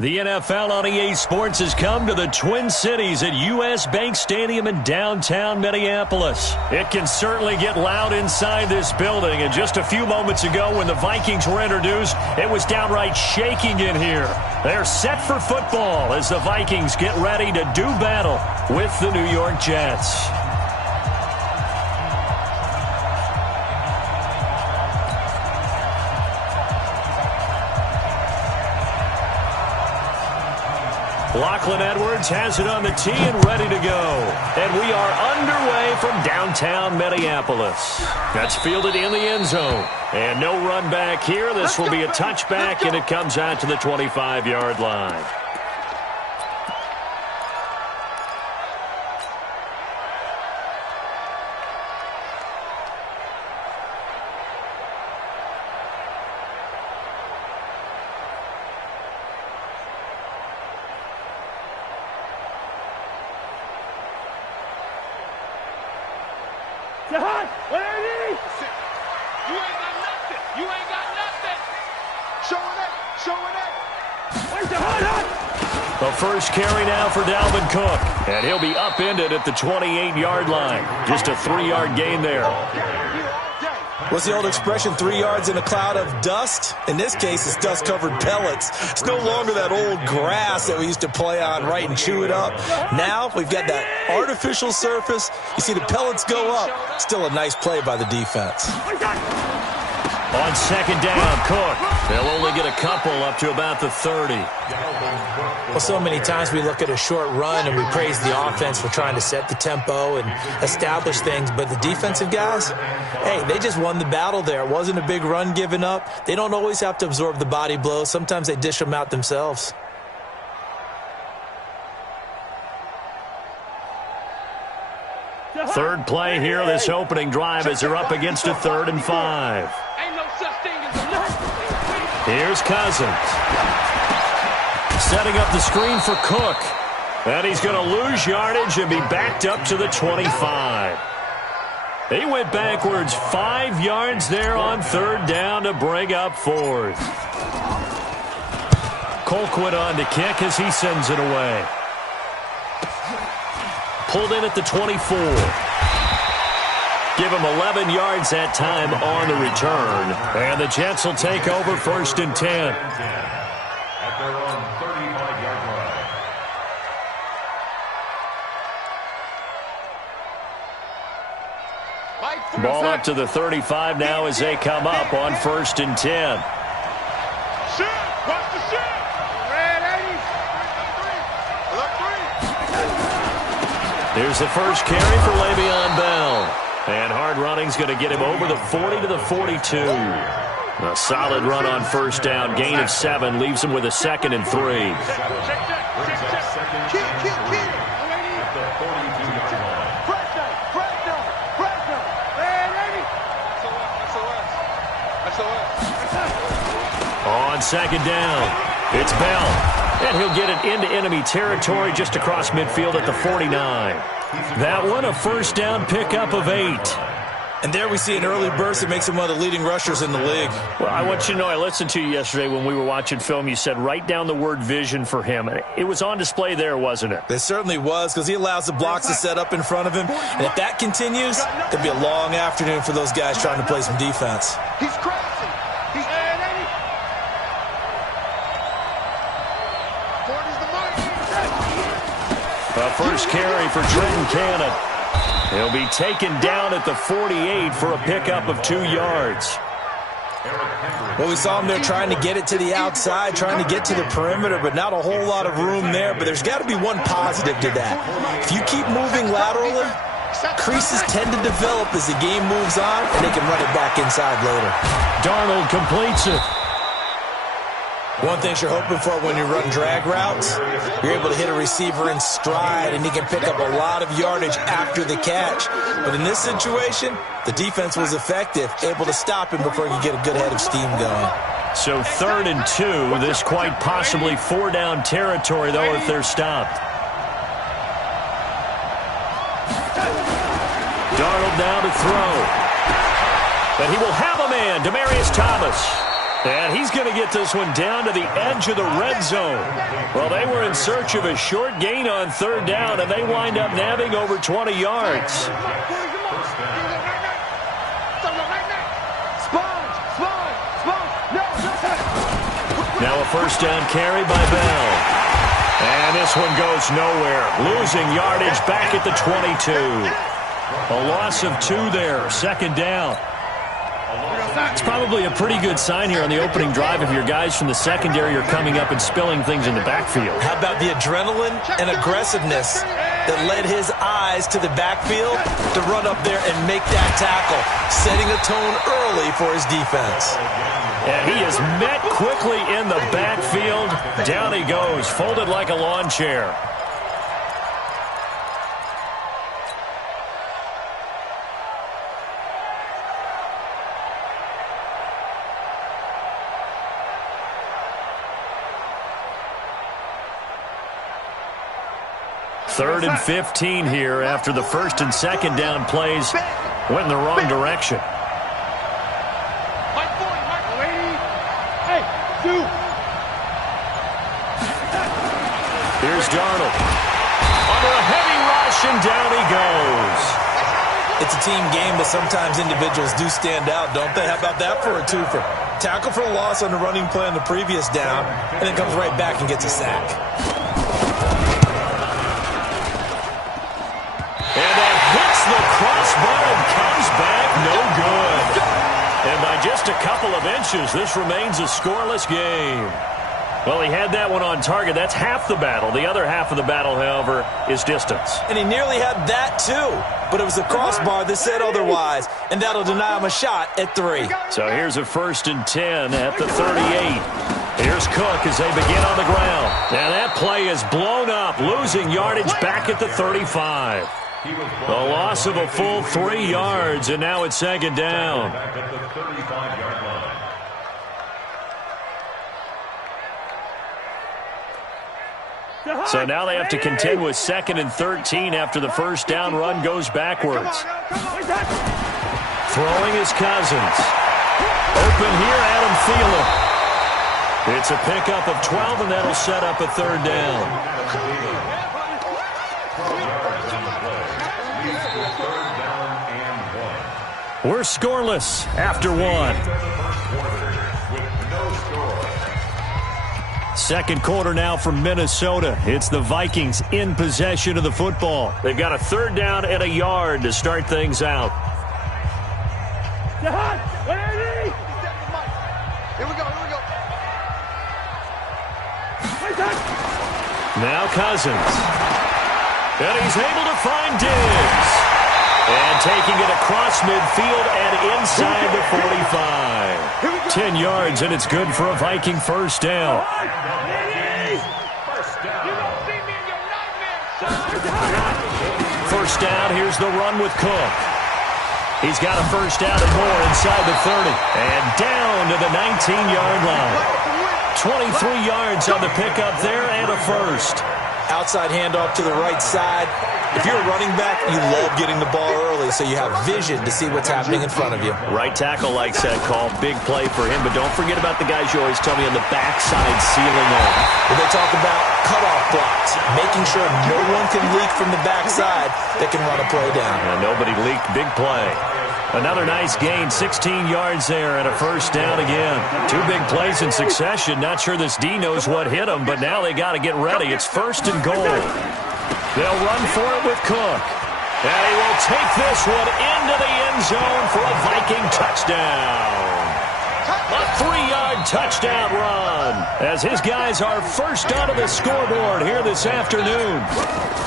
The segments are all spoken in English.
The NFL on EA Sports has come to the Twin Cities at U.S. Bank Stadium in downtown Minneapolis. It can certainly get loud inside this building, and just a few moments ago when the Vikings were introduced, it was downright shaking in here. They're set for football as the Vikings get ready to do battle with the New York Jets. Lachlan Edwards has it on the tee and ready to go. And we are underway from downtown Minneapolis. That's fielded in the end zone. And no run back here. This will be a touchback, and it comes out to the 25-yard line. The first carry now for Dalvin Cook, and he'll be upended at the 28-yard line. Just a 3-yard gain there. What's the old expression, 3 yards in a cloud of dust? In this case, it's dust-covered pellets. It's no longer that old grass that we used to play on, right, and chew it up. Now we've got that artificial surface. You see the pellets go up. Still a nice play by the defense. On second down, Cook. They'll only get a couple up to about the 30. Well, so many times we look at a short run and we praise the offense for trying to set the tempo and establish things, but the defensive guys, hey, they just won the battle there. It wasn't a big run given up. They don't always have to absorb the body blows. Sometimes they dish them out themselves. Third play here, this opening drive as they're up against a 3rd and 5. Here's Cousins. Setting up the screen for Cook. And he's going to lose yardage and be backed up to the 25. He went backwards 5 yards there on 3rd down to bring up 4th. Colquitt on to kick as he sends it away. Pulled in at the 24. Give him 11 yards that time on the return. And the Jets will take over 1st and 10. At their own 35-yard line. Ball up to the 35 now as they come up on 1st and 10. Watch the shot. Here's the first carry for Le'Veon Bell. And hard running's going to get him over the 40 to the 42. A solid run on 1st down. Gain of 7 leaves him with a 2nd and 3. On 2nd down, it's Bell. And he'll get it into enemy territory just across midfield at the 49. That one, a 1st down pickup of 8. And there we see an early burst that makes him one of the leading rushers in the league. Well, I want you to know, I listened to you yesterday when we were watching film. You said write down the word vision for him. It was on display there, wasn't it? It certainly was, because he allows the blocks to set up in front of him. And if that continues, there'll be a long afternoon for those guys trying to play some defense. He's crazy. A first carry for Trenton Cannon. He'll be taken down at the 48 for a pickup of 2 yards. Well, we saw him there trying to get it to the outside, trying to get to the perimeter, but not a whole lot of room there. But there's got to be one positive to that. If you keep moving laterally, creases tend to develop as the game moves on, and they can run it back inside later. Darnold completes it. One thing you're hoping for when you run drag routes, you're able to hit a receiver in stride, and he can pick up a lot of yardage after the catch. But in this situation, the defense was effective, able to stop him before he could get a good head of steam going. So 3rd and 2, this quite possibly 4-down territory, though, if they're stopped. Darnold now to throw. But he will have a man, Demaryius Thomas. And he's going to get this one down to the edge of the red zone. Well, they were in search of a short gain on third down, and they wind up nabbing over 20 yards. Now a first down carry by Bell. And this one goes nowhere. Losing yardage back at the 22. A loss of 2 there. Second down. It's probably a pretty good sign here on the opening drive if your guys from the secondary are coming up and spilling things in the backfield. How about the adrenaline and aggressiveness that led his eyes to the backfield to run up there and make that tackle, setting a tone early for his defense. And he is met quickly in the backfield. Down he goes, folded like a lawn chair. Third and 15 here after the first and second down plays went in the wrong direction. Here's Darnold. Under a heavy rush, and down he goes. It's a team game, but sometimes individuals do stand out, don't they? How about that for a twofer? Tackle for a loss on the running play on the previous down, and then comes right back and gets a sack. And that hits the crossbar and comes back no good. And by just a couple of inches, this remains a scoreless game. Well, he had that one on target. That's half the battle. The other half of the battle, however, is distance. And he nearly had that, too. But it was the crossbar that said otherwise, and that'll deny him a shot at 3. So here's a first and 10 at the 38. Here's Cook as they begin on the ground. Now that play is blown up, losing yardage back at the 35. A loss of a full 3 yards, and now it's second down. Back at the 35-yard line. So now they have to contend with second and 13 after the first down run goes backwards. Throwing is Cousins. Open here, Adam Thielen. It's a pickup of 12, and that'll set up a third down. We're scoreless after 1. Second quarter now from Minnesota. It's the Vikings in possession of the football. They've got a third down and a yard to start things out. Here we go. Now Cousins. And he's able to find Diggs. And taking it across midfield and inside the 45. 10 yards, and it's good for a Viking first down. First down, here's the run with Cook. He's got a first down and more inside the 30. And down to the 19-yard line. 23 yards on the pickup there and a first. Outside handoff to the right side. If you're a running back, you love getting the ball early so you have vision to see what's happening in front of you. Right tackle likes that call. Big play for him, but don't forget about the guys you always tell me on the backside sealing off. When they talk about cutoff blocks, making sure no one can leak from the backside that can run a play down. Nobody leaked. Big play. Another nice gain, 16 yards there and a first down again. 2 big plays in succession. Not sure this D knows what hit him, but now they got to get ready. It's first and goal. They'll run for it with Cook. And he will take this one into the end zone for a Viking touchdown. A 3-yard touchdown run as his guys are first onto the scoreboard here this afternoon.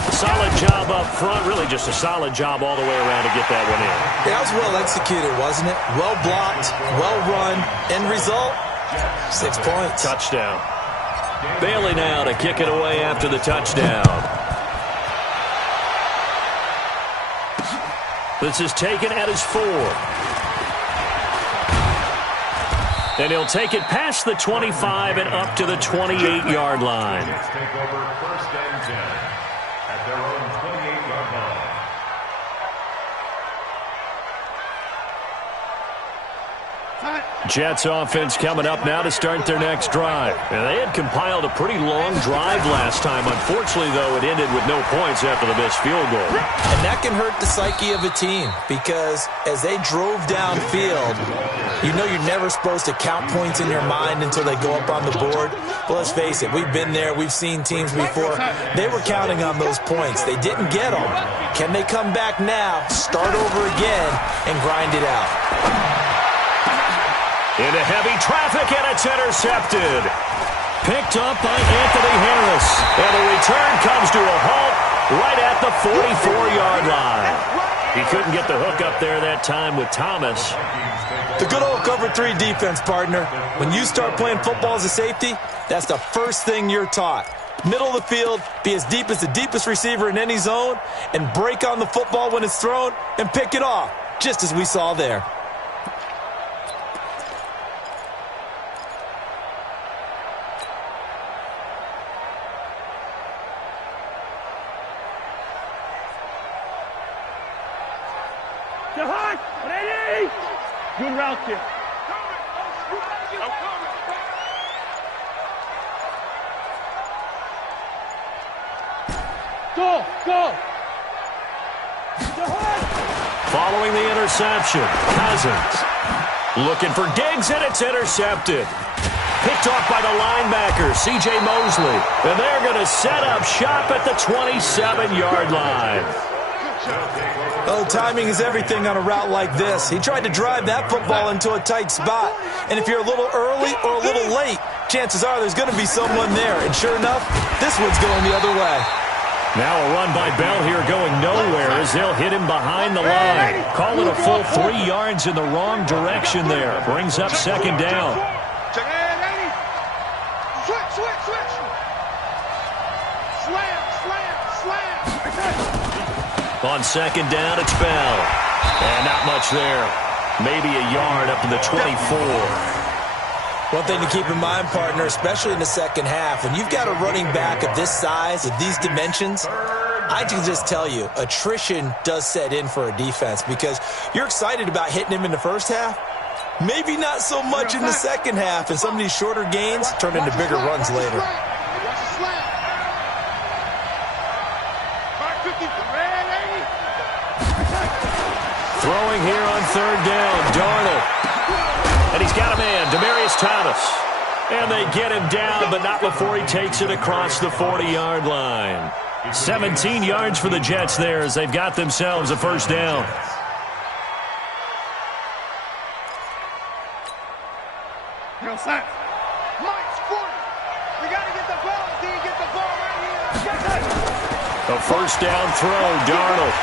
Solid job up front. Really just a solid job all the way around to get that one in. Yeah, that was well executed, wasn't it? Well blocked, well run. End result, 6 points. Touchdown. Bailey now to kick it away after the touchdown. This is taken at his 4. And he'll take it past the 25 and up to the 28-yard line. Take over first and 10 at their own 28-yard line. Jets offense coming up now to start their next drive. And they had compiled a pretty long drive last time. Unfortunately, though, it ended with no points after the missed field goal. And that can hurt the psyche of a team because as they drove downfield, you know you're never supposed to count points in your mind until they go up on the board. But let's face it, we've been there. We've seen teams before. They were counting on those points. They didn't get them. Can they come back now, start over again, and grind it out? Into heavy traffic, and it's intercepted. Picked up by Anthony Harris. And the return comes to a halt right at the 44-yard line. He couldn't get the hook up there that time with Thomas. The good old cover 3 defense, partner. When you start playing football as a safety, that's the first thing you're taught. Middle of the field, be as deep as the deepest receiver in any zone, and break on the football when it's thrown and pick it off, just as we saw there. Ready? Good route here. Go! Following the interception, Cousins looking for Diggs, and it's intercepted. Picked off by the linebacker, C.J. Mosley. And they're going to set up shop at the 27-yard line. Oh, timing is everything on a route like this. He tried to drive that football into a tight spot. And if you're a little early or a little late, chances are there's going to be someone there. And sure enough, this one's going the other way. Now a run by Bell here going nowhere as they'll hit him behind the line. Call it a full 3 yards in the wrong direction there. Brings up second down. Switch. Slam. On second down, it's Bell. And not much there. Maybe a yard up to the 24. One thing to keep in mind, partner, especially in the second half, when you've got a running back of this size, of these dimensions, I can just tell you, attrition does set in for a defense because you're excited about hitting him in the first half. Maybe not so much in the second half, and some of these shorter gains turn into bigger runs later. Throwing here on third down, Darnold. And he's got a man, Demaryius Thomas. And they get him down, but not before he takes it across the 40-yard line. 17 yards for the Jets there as they've got themselves a first down. Mike's 40. We got to get the ball. Do you get the ball right here? A first down throw, Darnold.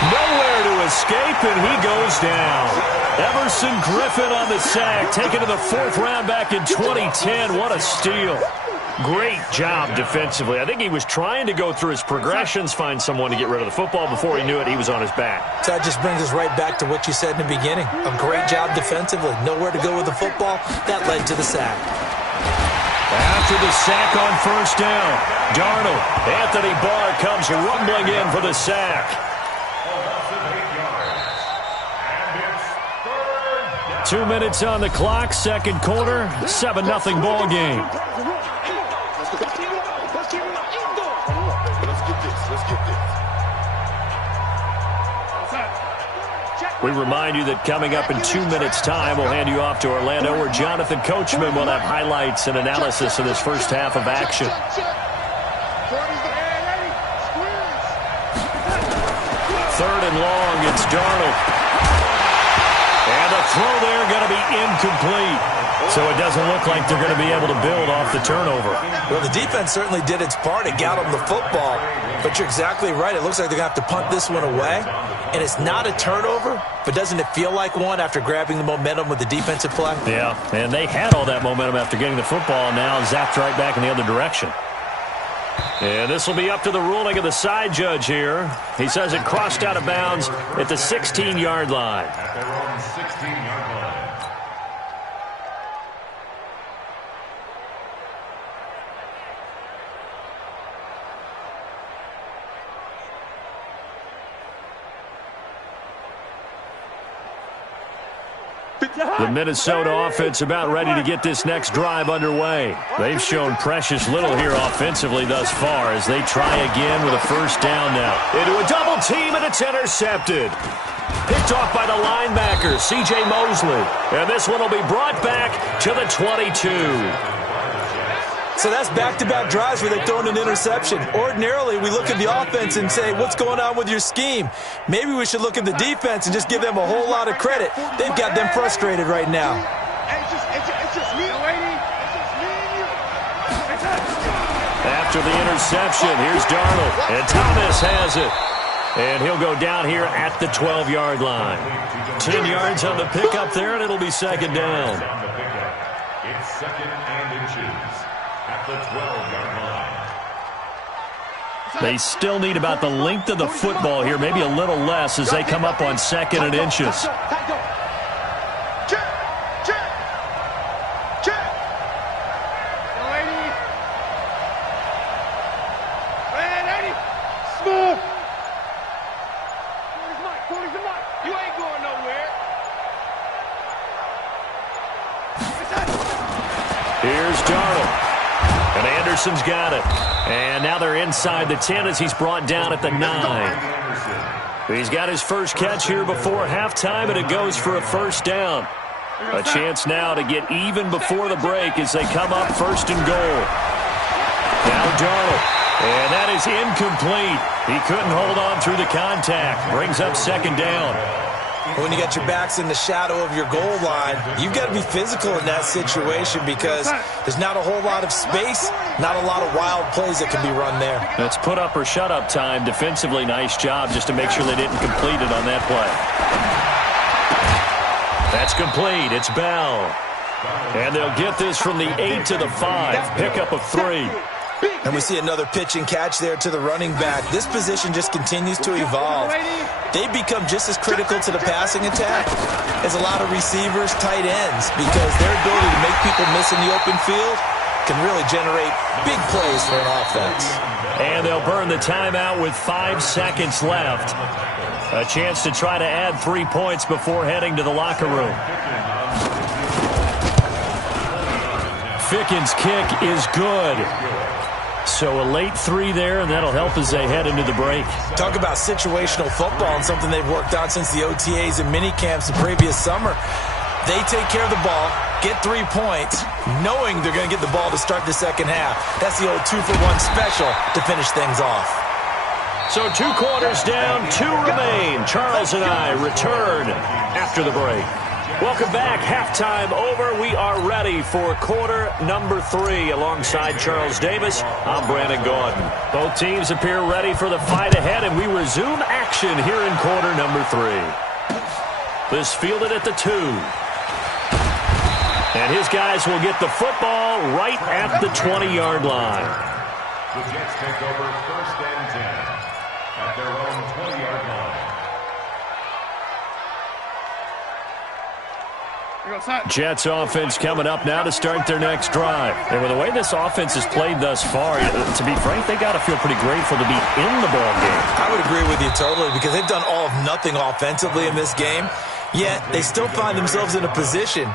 Nowhere to escape, and he goes down. Emerson Griffin on the sack, taken to the 4th round back in 2010. What a steal. Great job defensively. I think he was trying to go through his progressions, find someone to get rid of the football. Before he knew it, he was on his back. So that just brings us right back to what you said in the beginning. A great job defensively. Nowhere to go with the football. That led to the sack. After the sack on first down, Darnold, Anthony Barr comes rumbling in for the sack. 2 minutes on the clock, second quarter, 7-0 ball game. We remind you that coming up in 2 minutes' time, we'll hand you off to Orlando, where Jonathan Coachman will have highlights and analysis of this first half of action. Third and long, it's Darnold. And the throw there going to be incomplete. So it doesn't look like they're going to be able to build off the turnover. Well, the defense certainly did its part. It got them the football. But you're exactly right. It looks like they're going to have to punt this one away. And it's not a turnover, but doesn't it feel like one after grabbing the momentum with the defensive play? Yeah, and they had all that momentum after getting the football, and now zapped right back in the other direction. And this will be up to the ruling of the side judge here. He says it crossed out of bounds at the 16-yard line. At their own 16-yard line. The Minnesota offense about ready to get this next drive underway. They've shown precious little here offensively thus far as they try again with a first down now. Into a double team, and it's intercepted. Picked off by the linebacker, C.J. Mosley. And this one will be brought back to the 22. So that's back-to-back drives where they've thrown an interception. Ordinarily, we look at the offense and say, what's going on with your scheme? Maybe we should look at the defense and just give them a whole lot of credit. They've got them frustrated right now. It's just me, lady. It's just me and you. After the interception, here's Darnold. And Thomas has it. And he'll go down here at the 12-yard line. 10 yards on the pickup there, and it'll be second down. It's second and inches at the 12-yard line. They still need about the length of the football here, maybe a little less as they come up on second and inches. Here's Darnold. And Anderson's got it. And now they're inside the 10 as he's brought down at the 9. He's got his first catch here before halftime, and it goes for a first down. A chance now to get even before the break as they come up first and goal. Now Darnold. And that is incomplete. He couldn't hold on through the contact. Brings up second down. When you got your backs in the shadow of your goal line, you've got to be physical in that situation because there's not a whole lot of space, not a lot of wild plays that can be run there. That's put up or shut up time. Defensively, nice job just to make sure they didn't complete it on that play. That's complete. It's Bell. And they'll get this from the 8 to the 5. Pickup of 3. And we see another pitch and catch there to the running back. This position just continues to evolve. They've become just as critical to the passing attack as a lot of receivers, tight ends, because their ability to make people miss in the open field can really generate big plays for an offense. And they'll burn the timeout with 5 seconds left. A chance to try to add 3 points before heading to the locker room. Ficken's kick is good. So a late 3 there, and that'll help as they head into the break. Talk about situational football and something they've worked on since the OTAs and mini camps the previous summer. They take care of the ball, get 3 points, knowing they're going to get the ball to start the second half. That's the old 2-for-1 special to finish things off. So 2 quarters down, 2 remain. Charles and I return after the break. Welcome back. Halftime over. We are ready for quarter number 3. Alongside Charles Davis, I'm Brandon Gordon. Both teams appear ready for the fight ahead, and we resume action here in quarter number 3. This fielded at the 2. And his guys will get the football right at the 20-yard line. The Jets take over first and 10 at their own 20-yard line. Jets offense coming up now to start their next drive. And with the way this offense has played thus far, to be frank, they got to feel pretty grateful to be in the ball game. I would agree with you totally because they've done all of nothing offensively in this game, yet they still find themselves in a position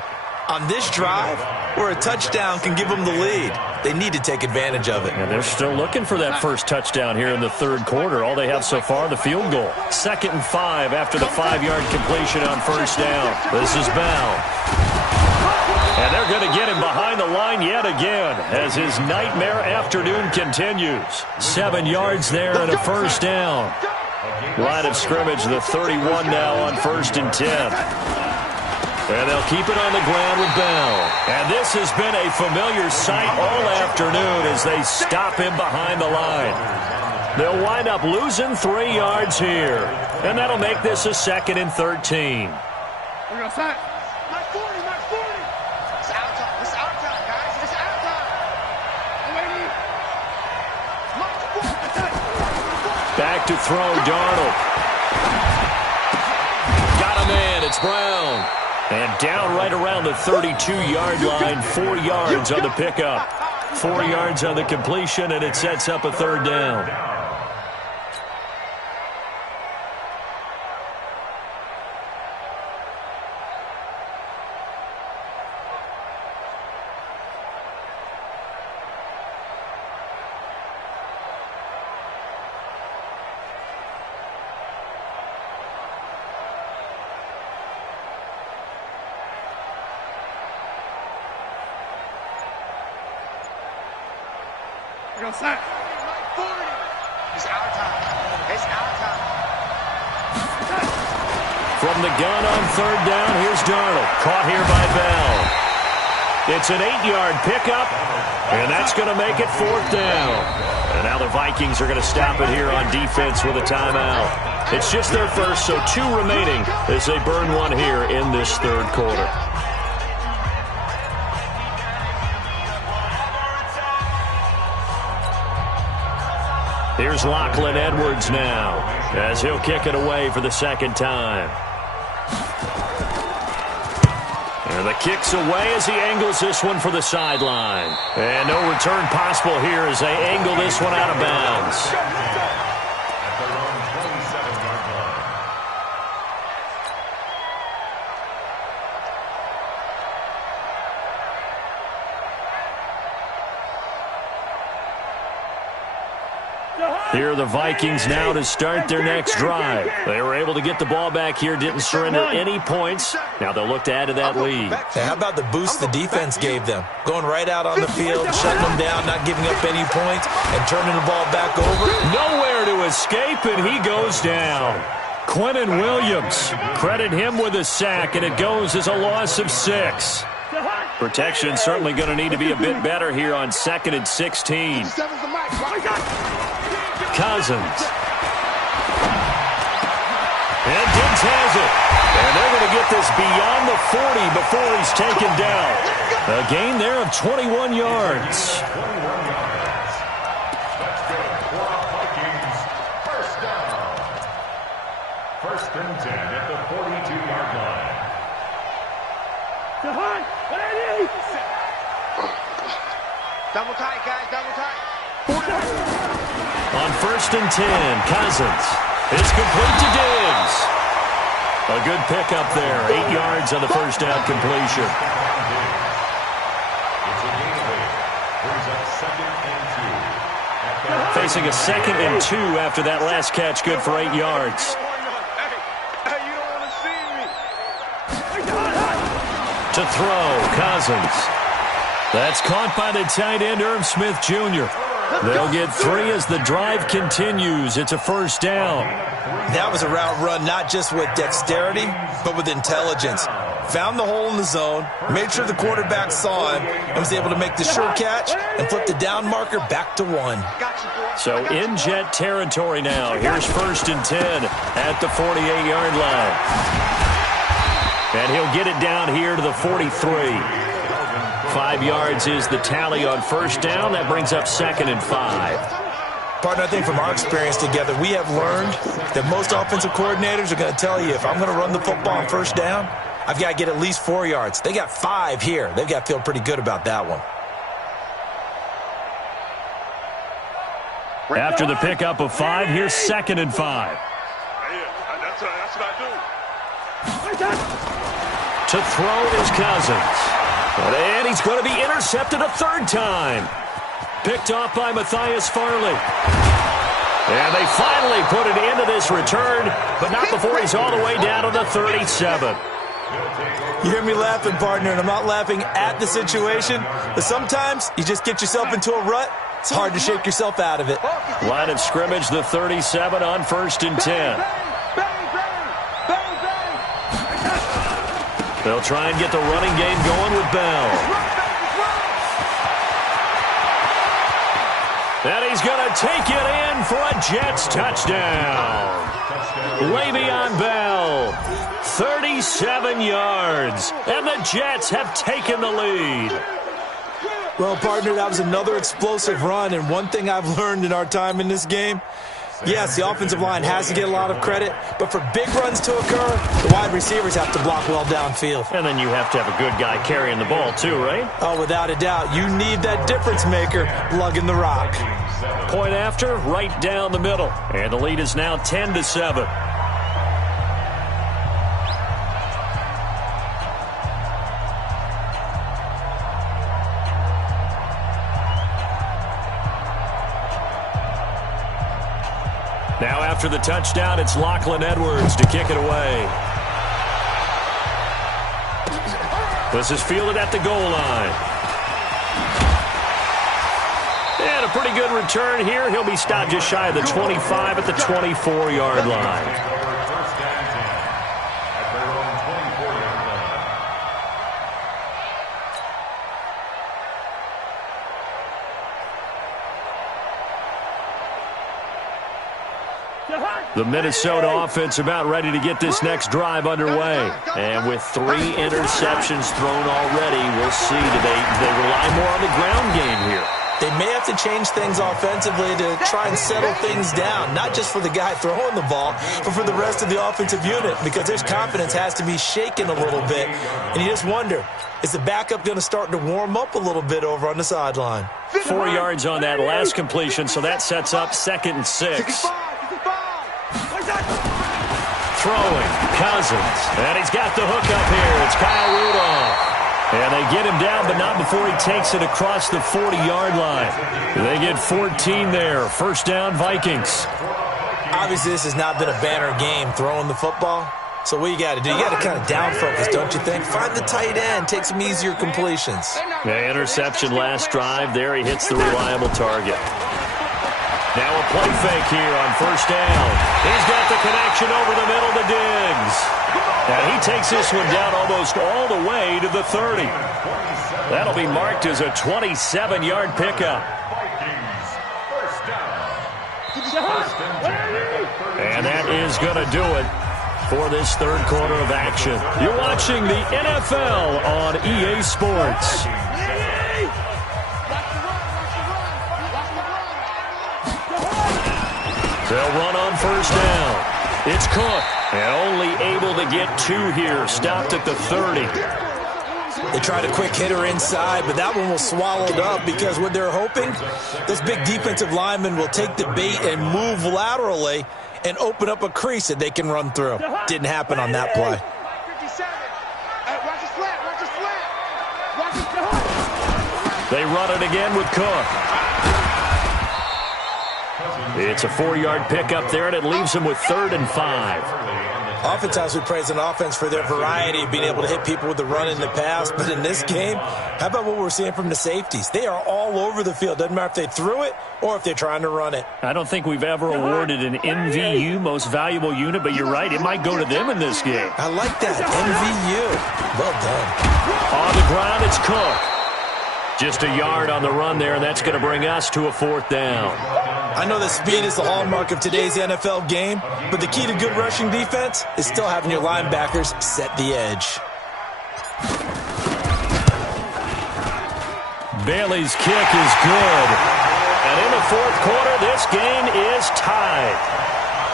on this drive where a touchdown can give them the lead. They need to take advantage of it. And they're still looking for that first touchdown here in the third quarter. All they have so far, the field goal. 2nd and 5 after the 5-yard completion on first down. This is Bell. And they're going to get him behind the line yet again as his nightmare afternoon continues. 7 yards there and a first down. Line of scrimmage, the 31 now on 1st and 10. And they'll keep it on the ground with Bell. And this has been a familiar sight all afternoon as they stop him behind the line. They'll wind up losing 3 yards here. And that'll make this a 2nd and 13. We're going to start. Mark 40, Mark 40. It's out time. It's out time, guys. It's out time. Back to throw, Darnold. Got a man. It's Brown. And down right around the 32-yard line, 4 yards on the pickup. 4 yards on the completion, and it sets up a third down. It's our time. It's our time. From the gun on third down, here's Darnold. Caught here by Bell. It's an 8-yard pickup, and that's going to make it fourth down. And now the Vikings are going to stop it here on defense with a timeout. It's just their first, so 2 remaining as they burn one here in this third quarter. Here's Lachlan Edwards now as he'll kick it away for the second time. And the kick's away as he angles this one for the sideline. And no return possible here as they angle this one out of bounds. Here are the Vikings now to start their next drive. They were able to get the ball back here, didn't surrender any points. Now they'll look to add to that lead. How about the boost the defense gave them? Going right out on the field, shutting them down, not giving up any points, and turning the ball back over. Nowhere to escape, and he goes down. Quinnen Williams, credit him with a sack, and it goes as a loss of 6. Protection certainly going to need to be a bit better here on 2nd and 16. Cousins. And Diggs has it. And they're going to get this beyond the 40 before he's taken down. A gain there of 21 yards. First down. First and 10 at the 42-yard line. Double tight, guys, double tight. On 1st and 10, Cousins. It's complete to Diggs. A good pickup there. 8 yards on the first down completion. Facing a 2nd and 2 after that last catch. Good for 8 yards. Hey, you don't want to see me. To throw, Cousins. That's caught by the tight end, Irv Smith Jr. They'll get 3 as the drive continues. It's a first down. That was a route run not just with dexterity, but with intelligence. Found the hole in the zone, made sure the quarterback saw him, and was able to make the sure catch and flip the down marker back to 1. So in jet territory now. Here's 1st and 10 at the 48-yard line. And he'll get it down here to the 43. 5 yards is the tally on first down. That brings up 2nd and 5. Partner, I think from our experience together, we have learned that most offensive coordinators are going to tell you, if I'm going to run the football on first down, I've got to get at least 4 yards. They got 5 here. They've got to feel pretty good about that one. After the pickup of 5, here's 2nd and 5. That's what I do. To throw is Cousins. And he's going to be intercepted a 3rd time. Picked off by Matthias Farley. And they finally put an end to this return, but not before he's all the way down to the 37. You hear me laughing, partner, and I'm not laughing at the situation, but sometimes you just get yourself into a rut. It's hard to shake yourself out of it. Line of scrimmage, the 37 on 1st and 10. They'll try and get the running game going with Bell. And he's going to take it in for a Jets touchdown. Le'Veon Bell, 37 yards, and the Jets have taken the lead. Well, partner, that was another explosive run, and one thing I've learned in our time in this game, yes, the offensive line has to get a lot of credit, but for big runs to occur, the wide receivers have to block well downfield. And then you have to have a good guy carrying the ball too, right? Oh, without a doubt. You need that difference maker lugging the rock. Point after, right down the middle. And the lead is now 10-7. Now after the touchdown, it's Lachlan Edwards to kick it away. This is fielded at the goal line. And a pretty good return here. He'll be stopped just shy of the 25 at the 24-yard line. The Minnesota offense about ready to get this next drive underway. And with 3 interceptions thrown already, we'll see. Do they rely more on the ground game here? They may have to change things offensively to try and settle things down, not just for the guy throwing the ball, but for the rest of the offensive unit, because their confidence has to be shaken a little bit. And you just wonder, is the backup going to start to warm up a little bit over on the sideline? 4 yards on that last completion, so that sets up 2nd and 6. Throwing, Cousins, and he's got the hook up here. It's Kyle Rudolph. And they get him down, but not before he takes it across the 40-yard line. They get 14 there. First down, Vikings. Obviously, this has not been a banner game throwing the football. So what you got to do, you got to kind of down focus, don't you think? Find the tight end, take some easier completions. Yeah, interception last drive. There he hits the reliable target. Now a play fake here on first down. He's got the connection over the middle to Diggs. And he takes this one down almost all the way to the 30. That'll be marked as a 27-yard pickup. And that is going to do it for this third quarter of action. You're watching the NFL on EA Sports. They'll run on first down. It's Cook, and only able to get 2 here. Stopped at the 30. They tried a quick hitter inside, but that one was swallowed up because what they're hoping, this big defensive lineman will take the bait and move laterally and open up a crease that they can run through. Didn't happen on that play. They run it again with Cook. It's a 4-yard pickup there, and it leaves them with 3rd and 5. Oftentimes we praise an offense for their variety of being able to hit people with the run in the pass, but in this game, how about what we're seeing from the safeties? They are all over the field. Doesn't matter if they threw it or if they're trying to run it. I don't think we've ever awarded an MVU, most valuable unit, but you're right, it might go to them in this game. I like that, MVU. Well done. On the ground, it's Cook. Just a yard on the run there, and that's going to bring us to a 4th down. I know that speed is the hallmark of today's NFL game, but the key to good rushing defense is still having your linebackers set the edge. Bailey's kick is good. And in the 4th quarter, this game is tied.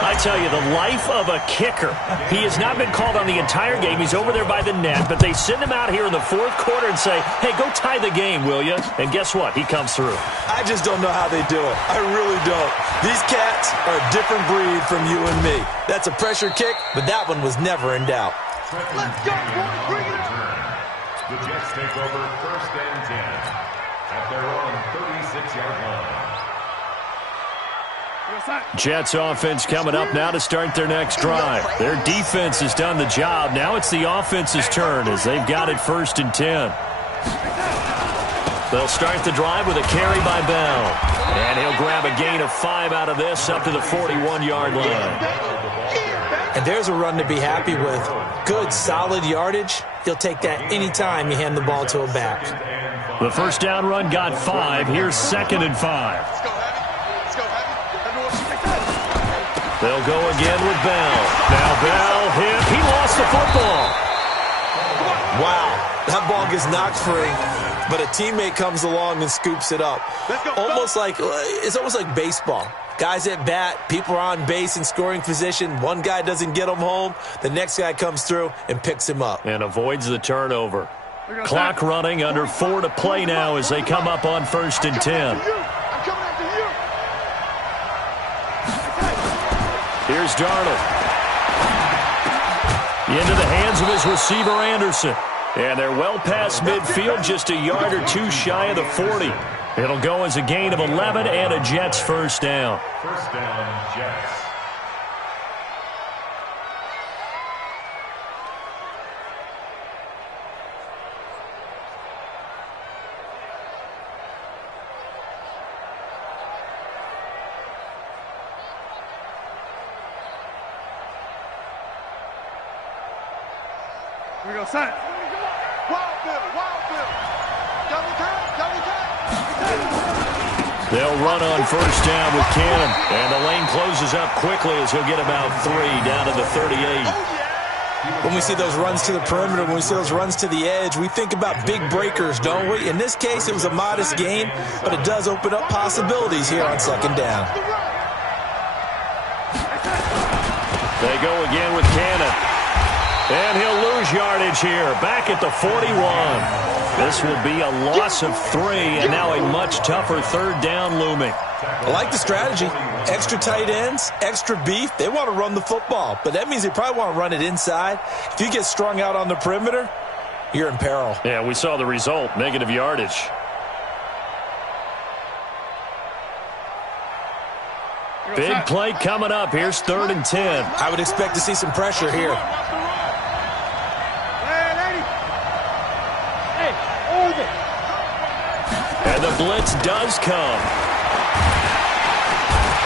I tell you, the life of a kicker. He has not been called on the entire game. He's over there by the net, but they send him out here in the 4th quarter and say, hey, go tie the game, will you? And guess what? He comes through. I just don't know how they do it. I really don't. These cats are a different breed from you and me. That's a pressure kick, but that one was never in doubt. Let's go, boys. Bring it up. The Jets take over 1st and 10 at their own 36-yard line. Jets offense coming up now to start their next drive. Their defense has done the job. Now it's the offense's turn as they've got it 1st and 10. They'll start the drive with a carry by Bell. And he'll grab a gain of 5 out of this up to the 41-yard line. And there's a run to be happy with. Good, solid yardage. You'll take that anytime you hand the ball to a back. The first down run got 5. Here's 2nd and 5. They'll go again with Bell. Now Bell hit. He lost the football. Wow. That ball gets knocked free, but a teammate comes along and scoops it up. It's almost like baseball. Guys at bat, people are on base in scoring position. One guy doesn't get him home. The next guy comes through and picks him up. And avoids the turnover. Clock running, under 4 to play now as they come up on 1st and 10. Here's Darnold. Into the hands of his receiver, Anderson. And they're well past midfield, just a yard or 2 shy of the 40. It'll go as a gain of 11 and a Jets first down. First down, Jets. we go, son. Wild Bill, Wild Bill. Double time, double time. They'll run on first down with Cannon. And the lane closes up quickly as he'll get about 3 down to the 38. When we see those runs to the perimeter, when we see those runs to the edge, we think about big breakers, don't we? In this case, it was a modest gain, but it does open up possibilities here on second down. They go again with Cannon. And he'll lose yardage here, back at the 41. This will be a loss of 3, and now a much tougher third down looming. I like the strategy. Extra tight ends, extra beef. They want to run the football, but that means they probably want to run it inside. If you get strung out on the perimeter, you're in peril. Yeah, we saw the result, negative yardage. Big play coming up. Here's 3rd and 10. I would expect to see some pressure here. And the blitz does come.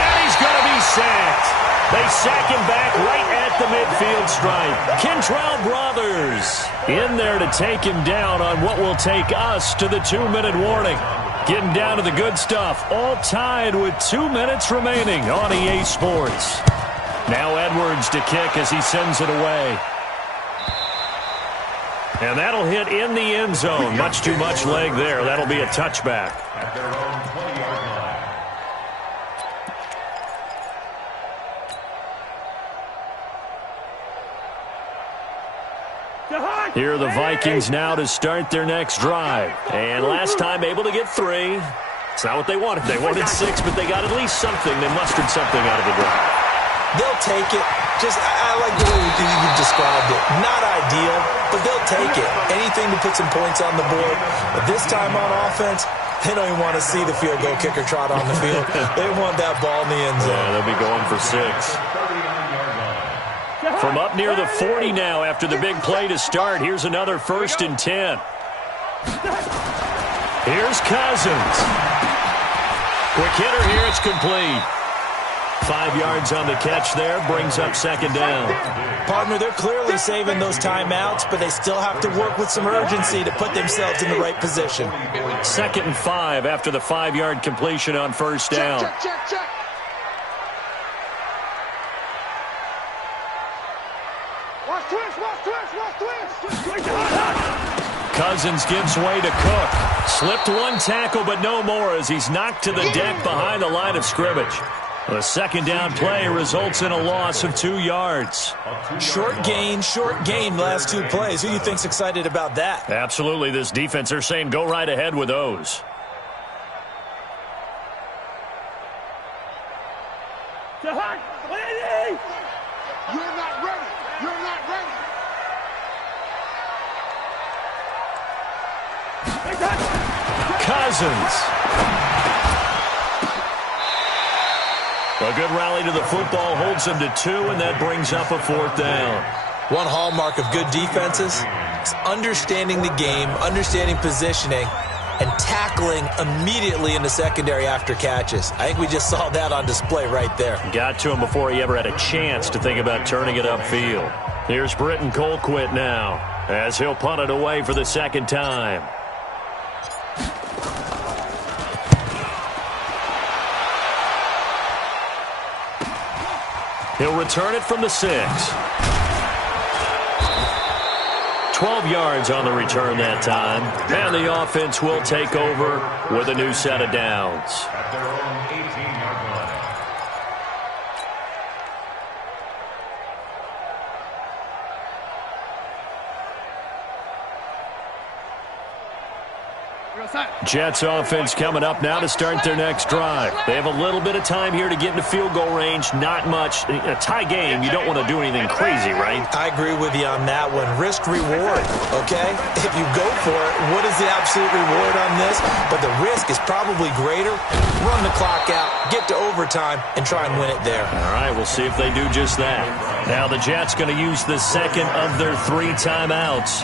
And he's going to be sacked. They sack him back right at the midfield stripe. Kentrell Brothers in there to take him down on what will take us to the 2-minute warning. Getting down to the good stuff. All tied with 2 minutes remaining on EA Sports. Now Edwards to kick as he sends it away. And that'll hit in the end zone. Much too much leg there. That'll be a touchback. At their own 20-yard line. Here are the Vikings now to start their next drive. And last time able to get 3. It's not what they wanted. They wanted 6, but they got at least something. They mustered something out of the drive. They'll take it. I like the way you described it. Not ideal, but they'll take it. Anything to put some points on the board. But this time on offense, they don't even want to see the field goal kicker trot on the field. They want that ball in the end zone. Yeah, they'll be going for 6. From up near the 40 now after the big play to start. Here's another 1st and 10. Here's Cousins. Quick hitter here. It's complete. 5 yards on the catch there. Brings up 2nd down. Partner, they're clearly saving those timeouts, but they still have to work with some urgency to put themselves in the right position. 2nd and 5 after the 5-yard completion on first down. Check. Watch twist. Cousins gives way to Cook. Slipped one tackle, but no more as he's knocked to the deck behind the line of scrimmage. The 2nd down play results in a loss of 2 yards. Short gain, last 2 plays. Who do you think's excited about that? Absolutely, this defense, they're saying go right ahead with those. You're not ready. Cousins. A good rally to the football holds them to 2, and that brings up a 4th down. One hallmark of good defenses is understanding the game, understanding positioning, and tackling immediately in the secondary after catches. I think we just saw that on display right there. Got to him before he ever had a chance to think about turning it upfield. Here's Britton Colquitt now as he'll punt it away for the 2nd time. He'll return it from the 6. 12 yards on the return that time. And the offense will take over with a new set of downs. At their own 18-yard line. Jets offense coming up now to start their next drive. They have a little bit of time here to get into field goal range. Not much. A tie game, you don't want to do anything crazy, right? I agree with you on that one. Risk reward, okay? If you go for it, what is the absolute reward on this? But the risk is probably greater. Run the clock out, get to overtime, and try and win it there. All right, we'll see if they do just that. Now the Jets going to use the 2nd of their 3 timeouts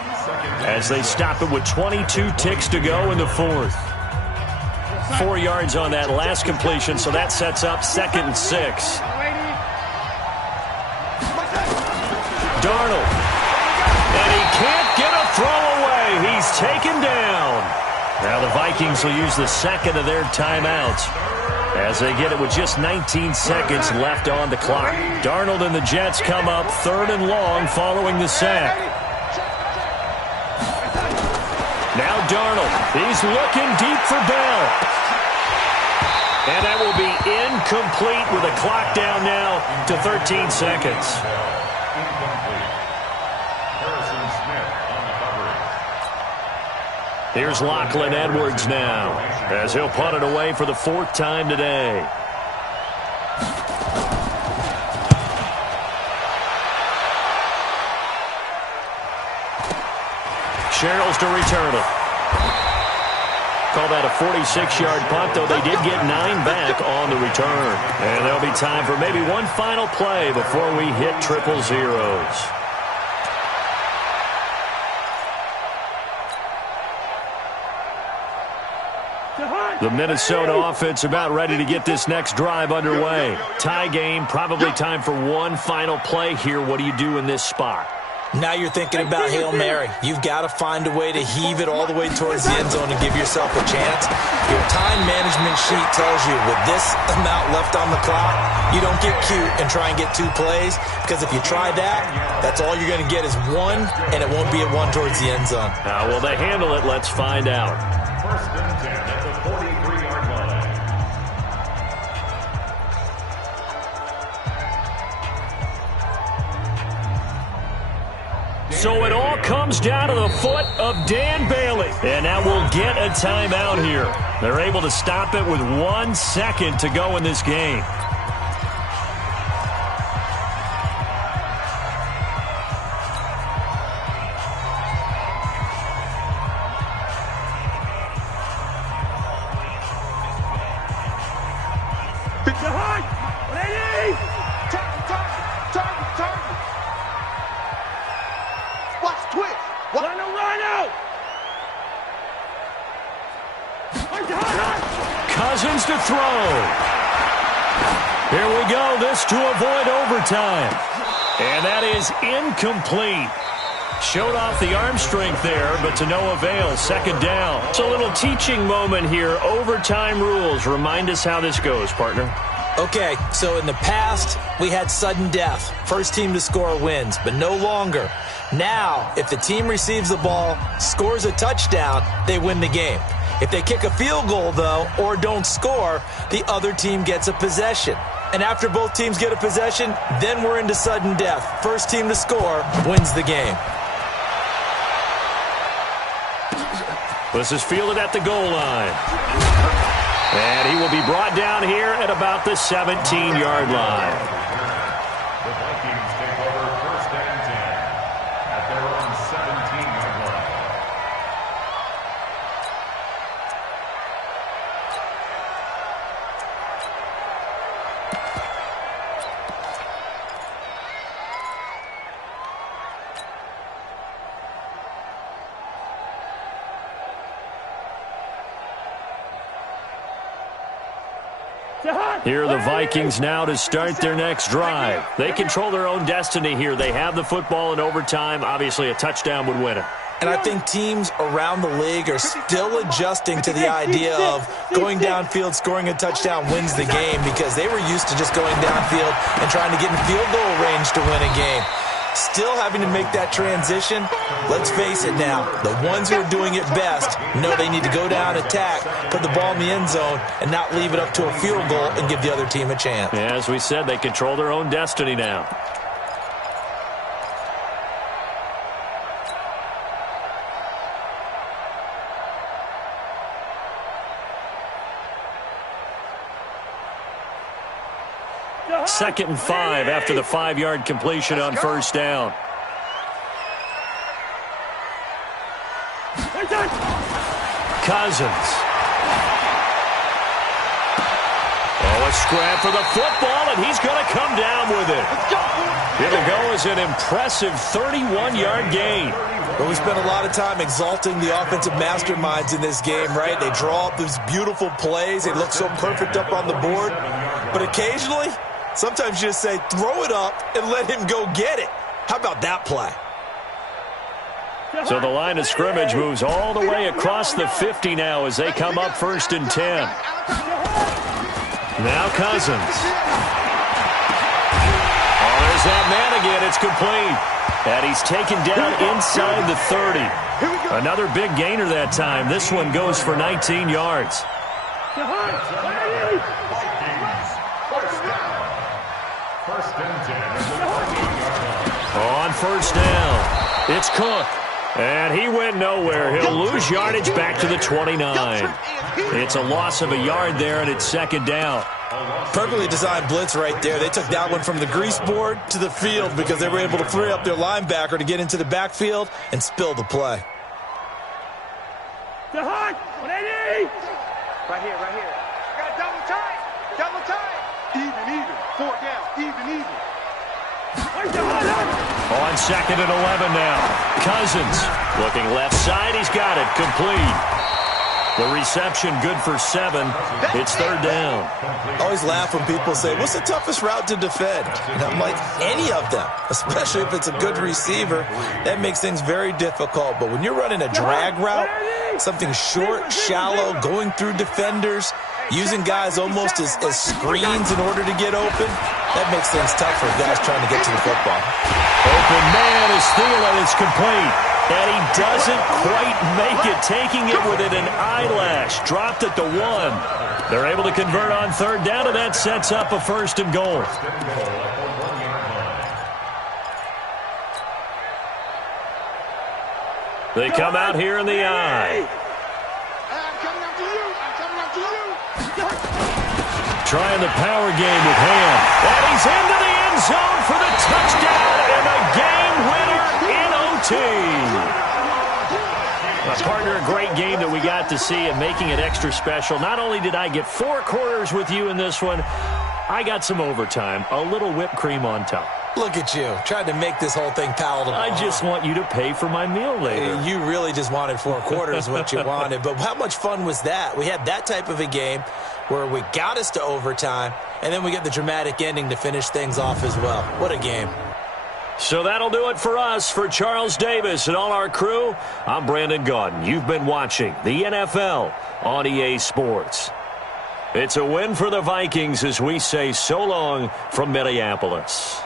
as they stop it with 22 ticks to go in the 4th. 4 yards on that last completion, so that sets up 2nd and 6. Darnold. And he can't Now the Vikings will use the second of their timeouts as they get it with just 19 seconds left on the clock. Darnold and the Jets come up 3rd and long following the sack. Now Darnold, he's looking deep for Bell. And that will be incomplete with a clock down now to 13 seconds. Here's Lachlan Edwards now as he'll punt it away for the 4th time today. Sherrills to return it. Call that a 46-yard punt, though they did get 9 back on the return. And there'll be time for maybe one final play before we hit 000. The Minnesota offense about ready to get this next drive underway. Tie game, probably time for one final play here. What do you do in this spot? Now you're thinking about Hail Mary. You've got to find a way to heave it all the way towards the end zone and give yourself a chance. Your time management sheet tells you with this amount left on the clock, you don't get cute and try and get 2 plays, because if you try that, that's all you're going to get is 1, and it won't be a 1 towards the end zone. How will they handle it? Let's find out. 1st and 10 at the 43-yard line. So it all comes down to the foot of Dan Bailey. And now we'll get a timeout here. They're able to stop it with 1 second to go in this game. Cousins to throw. Here we go. This to avoid overtime. And that is incomplete. Showed off the arm strength there, but to no avail. 2nd down. It's a little teaching moment here. Overtime rules. Remind us how this goes, partner. Okay, so in the past, we had sudden death. First team to score wins, but no longer. Now, if the team receives the ball, scores a touchdown, they win the game. If they kick a field goal, though, or don't score, the other team gets a possession. And after both teams get a possession, then we're into sudden death. First team to score wins the game. This is fielded at the goal line. And he will be brought down here at about the 17-yard line. The Vikings take over 1st and 10 at their own 17-yard line. Here are the Vikings now to start their next drive. They control their own destiny here. They have the football in overtime. Obviously, a touchdown would win it. And I think teams around the league are still adjusting to the idea of going downfield, scoring a touchdown wins the game, because they were used to just going downfield and trying to get in field goal range to win a game. Still having to make that transition. Let's face it now, the ones who are doing it best know they need to go down, attack, put the ball in the end zone, and not leave it up to a field goal and give the other team a chance. Yeah, as we said, they control their own destiny now. Second and 5 after the 5-yard completion on 1st down. Cousins. Oh, a scrap for the football, and he's going to come down with it. It'll go as an impressive 31-yard gain. Well, we spent a lot of time exalting the offensive masterminds in this game, right? They draw up these beautiful plays. They look so perfect up on the board. But occasionally, sometimes you just say, throw it up and let him go get it. How about that play? So the line of scrimmage moves all the way across the 50 now as they come up 1st and 10. Now Cousins. Oh, there's that man again. It's complete. And he's taken down inside the 30. Another big gainer that time. This one goes for 19 yards. On 1st down, it's Cook. And he went nowhere. He'll lose yardage back to the 29. It's a loss of a yard there, and it's 2nd down. Perfectly designed blitz right there. They took that one from the grease board to the field because they were able to free up their linebacker to get into the backfield and spill the play. Right here. Got double tight. Even. 4th down. Even. On 2nd and 11 now. Cousins looking left side. He's got it. Complete. The reception good for 7. It's 3rd down. I always laugh when people say, what's the toughest route to defend? And I'm like, any of them, especially if it's a good receiver. That makes things very difficult. But when you're running a drag route, something short, shallow, going through defenders, using guys almost as screens in order to get open, that makes things tough for guys trying to get to the football. Open man is Thielen. It's complete. And he doesn't quite make it, taking it within an eyelash. Dropped at the 1. They're able to convert on 3rd down, and that sets up a 1st and goal. They come out here in the eye. I'm coming after you. Trying the power game with Ham. And he's into the end zone for the touchdown and the game winner in OT. Partner, a great game that we got to see and making it extra special. Not only did I get 4 quarters with you in this one, I got some overtime, a little whipped cream on top. Look at you, trying to make this whole thing palatable. I just want you to pay for my meal later. You really just wanted 4 quarters, what you wanted. But how much fun was that? We had that type of a game where we got us to overtime, and then we get the dramatic ending to finish things off as well. What a game. So that'll do it for us. For Charles Davis and all our crew, I'm Brandon Gaudin. You've been watching the NFL on EA Sports. It's a win for the Vikings as we say so long from Minneapolis.